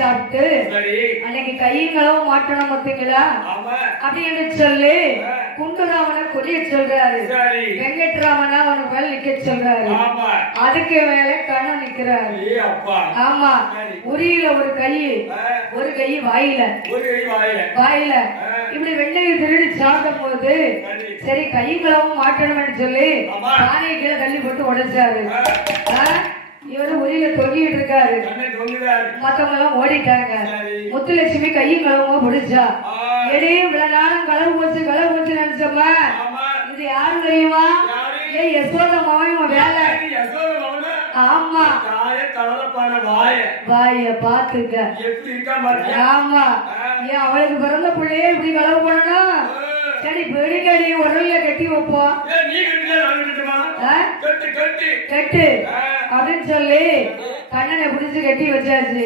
சாப்பிட்டு அன்னைக்கு கையங்களும் மாற்றணும் பார்த்தீங்களா? அப்படி என்று சொல்லி குண்டுராமனை கொல்லிய சொல்றாரு, வெங்கட்ராமனா அவனுக்கு மேல நிக்க சொல்றாரு. அதுக்கு மேல கண்ணன் நிக்கிறாரு. ஆமா, உரியில ஒரு கை வாயில இப்படி வெண்ணையை திருடி சாப்பிடும் போது சரி கையங்களும் மாற்றணும்னு சொல்லி பானையை கீழே தள்ளி போட்டு உடைச்சாரு. இவரு உரியில தொங்கிட்டு இருக்காரு, மத்தவங்க எல்லாம் ஓடிட்டாங்க. முத்துலட்சுமி கையும் களவுமா பிடிச்சா, எடையும் இவ்வளவு நேரம் களவு போச்சு நினைச்சோமா, இது யாரு தெரியுமா? யசோத மாவன் வேலை. ஆமா, வாய பாத்துக்க. ஆமா, ஏன் அவளுக்கு பிறந்த பிள்ளையே இப்படி களவு பண்ணணும்? சரி பெருங்கடி உடல்ல கட்டி வைப்போம் கட்டு அப்படின்னு சொல்லி கண்ணனை பிடிச்சு கட்டி வச்சாச்சு.